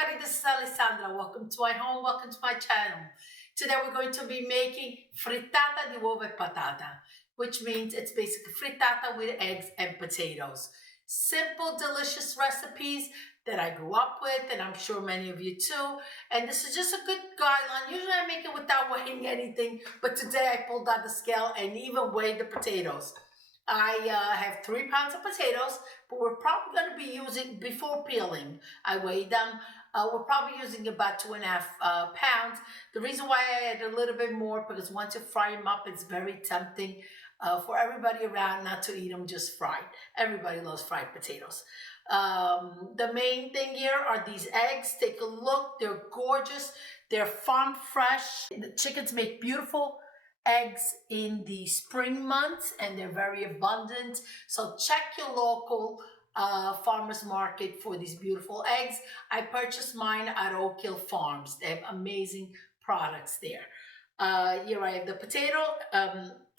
everybody, this is Alessandra. Welcome to my home, welcome to my channel. Today we're going to be making frittata di uova e patata, which means it's basically frittata with eggs and potatoes. Simple, delicious recipes that I grew up with, and I'm sure many of you too. And this is just a good guideline. Usually I make it without weighing anything, but today I pulled out the scale and even weighed the potatoes. I have 3 pounds of potatoes, but we're probably going to be using, before peeling, I weighed them. We're probably using about 2.5 pounds. The reason why I add a little bit more, because once you fry them up, it's very tempting for everybody around not to eat them just fried. Everybody loves fried potatoes. The main thing here are these eggs. Take a look. They're gorgeous. They're farm fresh. The chickens make beautiful eggs in the spring months, and they're very abundant. So check your local farmers market for these beautiful eggs. I purchased mine at Oak Hill Farms. They have amazing products there. Here I have the potato.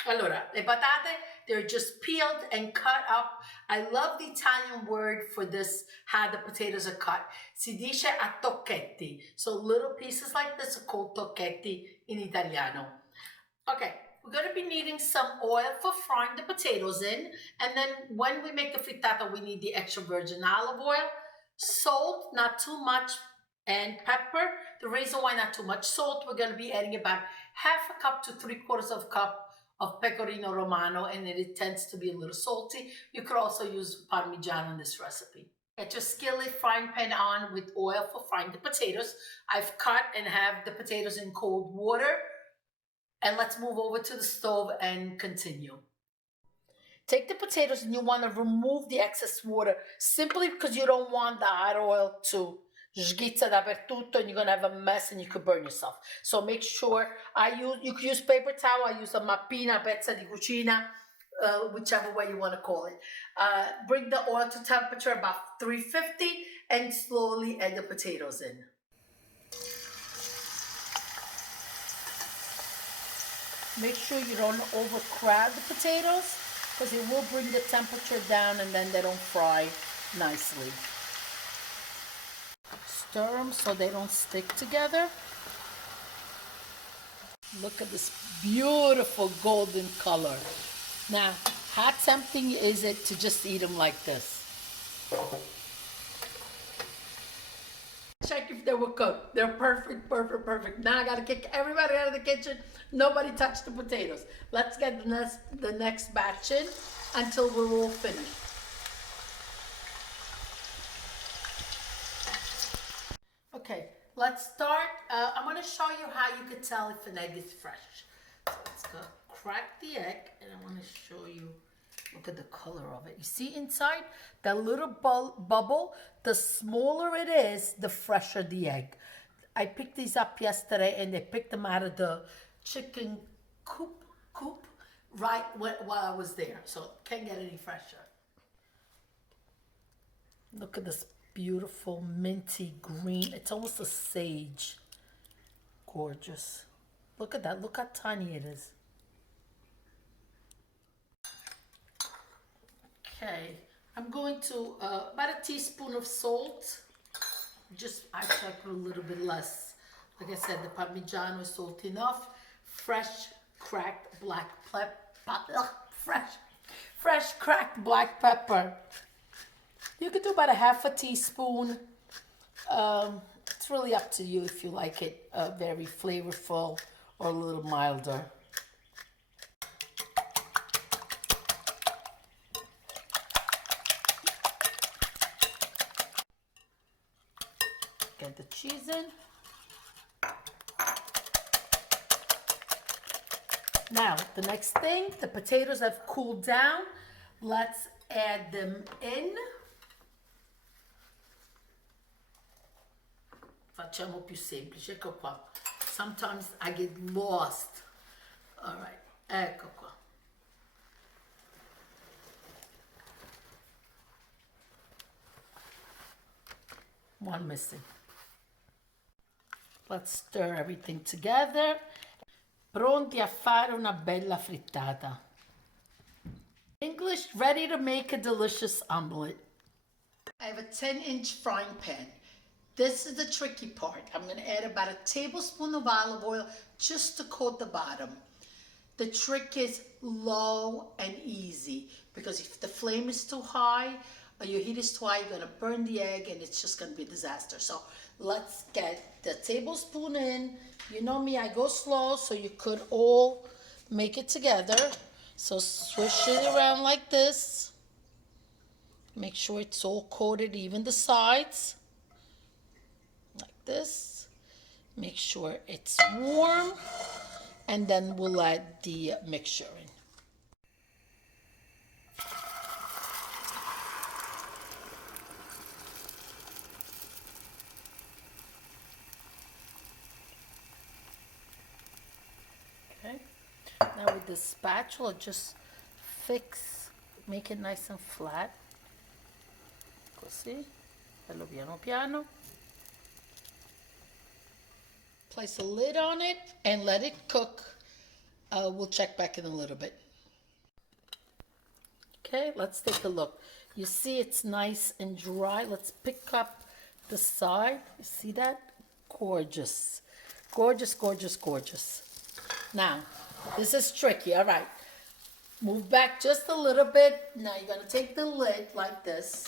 Allora, le patate, they're just peeled and cut up. I love the Italian word for this, how the potatoes are cut. Si dice a tocchetti. So little pieces like this are called tocchetti in Italiano. Okay, we're going to be needing some oil for frying the potatoes in. And then when we make the frittata, we need the extra virgin olive oil, salt, not too much, and pepper. The reason why not too much salt, we're going to be adding about 1/2 cup to 3/4 cup of Pecorino Romano, and it tends to be a little salty. You could also use Parmigiano in this recipe. Get your skillet frying pan on with oil for frying the potatoes. I've cut and have the potatoes in cold water. And let's move over to the stove and continue. Take the potatoes and you want to remove the excess water simply because you don't want the hot oil to schizza dappertutto and you're going to have a mess and you could burn yourself. So make sure you can use paper towel. I use a mappina, pezza di cucina, whichever way you want to call it. Bring the oil to temperature about 350 and slowly add the potatoes in. Make sure you don't overcrowd the potatoes because it will bring the temperature down and then they don't fry nicely. Stir them so they don't stick together. Look at this beautiful golden color. Now, how tempting is it to just eat them like this? Check if they were cooked. They're perfect, perfect, perfect. Now I gotta kick everybody out of the kitchen. Nobody touched the potatoes. Let's get the next batch in until we're all finished. Okay, let's start. I'm gonna show you how you can tell if an egg is fresh. So let's go crack the egg, and I wanna show you. Look at the color of it. You see inside that little bubble? The smaller it is, the fresher the egg. I picked these up yesterday and they picked them out of the chicken coop right while I was there. So can't get any fresher. Look at this beautiful minty green. It's almost a sage. Gorgeous. Look at that. Look how tiny it is. Okay, I'm going to, about a teaspoon of salt. Actually I put a little bit less. Like I said, the Parmigiano is salty enough. Fresh cracked black pepper. Fresh cracked black pepper. You could do about a 1/2 teaspoon. It's really up to you if you like it very flavorful or a little milder. Get the cheese in. Now, the next thing, the potatoes have cooled down. Let's add them in. Facciamo più semplice, ecco qua. Sometimes I get lost. All right, ecco qua. One missing. Let's stir everything together. Pronti a fare una bella frittata. English, ready to make a delicious omelet. I have a 10-inch frying pan. This is the tricky part. I'm going to add about a tablespoon of olive oil just to coat the bottom. The trick is low and easy, because if the flame is too high or your heat is too high, you're going to burn the egg and it's just going to be a disaster. So let's get the tablespoon in. You know me, I go slow, so you could all make it together. So swish it around like this. Make sure it's all coated, even the sides. Like this. Make sure it's warm. And then we'll add the mixture in. Okay. Now with the spatula, just make it nice and flat. Così. Bello piano piano. Place a lid on it and let it cook. We'll check back in a little bit. Okay, let's take a look. You see it's nice and dry. Let's pick up the side. You see that? Gorgeous. Gorgeous, gorgeous, gorgeous. Now, this is tricky. All right. Move back just a little bit. Now you're going to take the lid like this.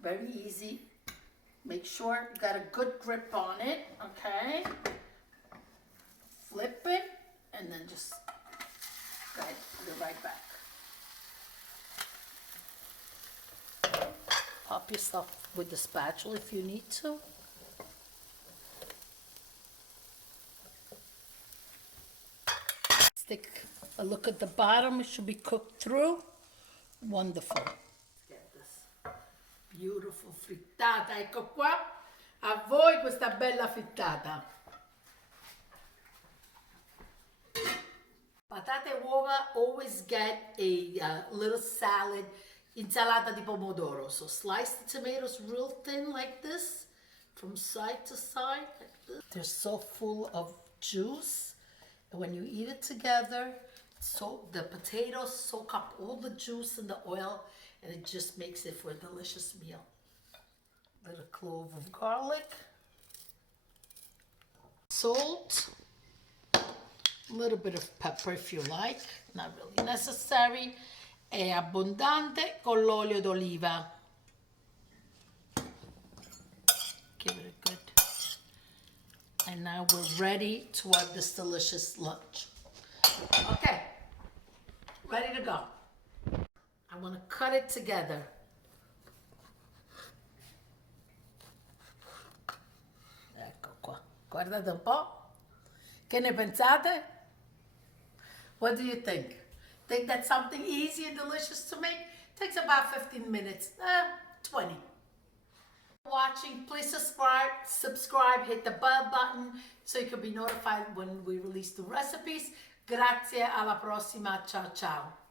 Very easy. Make sure you got a good grip on it. Okay. Flip it and then just go ahead, put it right back. Pop yourself with the spatula if you need to. Let's take a look at the bottom. It should be cooked through. Wonderful. Let's get this beautiful frittata. Ecco qua. A voi questa bella frittata. Patate e uova always get a little salad, insalata di pomodoro. So slice the tomatoes real thin like this, from side to side. Like this. They're so full of juice. And when you eat it together, the potatoes soak up all the juice and the oil, and it just makes it for a delicious meal. Little clove of garlic. Salt. A little bit of pepper if you like, not really necessary. È abbondante con l'olio d'oliva. Give it a good. And now we're ready to have this delicious lunch. Okay, ready to go. I want to cut it together. Ecco qua. Guardate un po'. Che ne pensate? What do you think? Think that's something easy and delicious to make? Takes about 15 minutes, 20. Watching, please subscribe, hit the bell button so you can be notified when we release the recipes. Grazie, alla prossima, ciao ciao.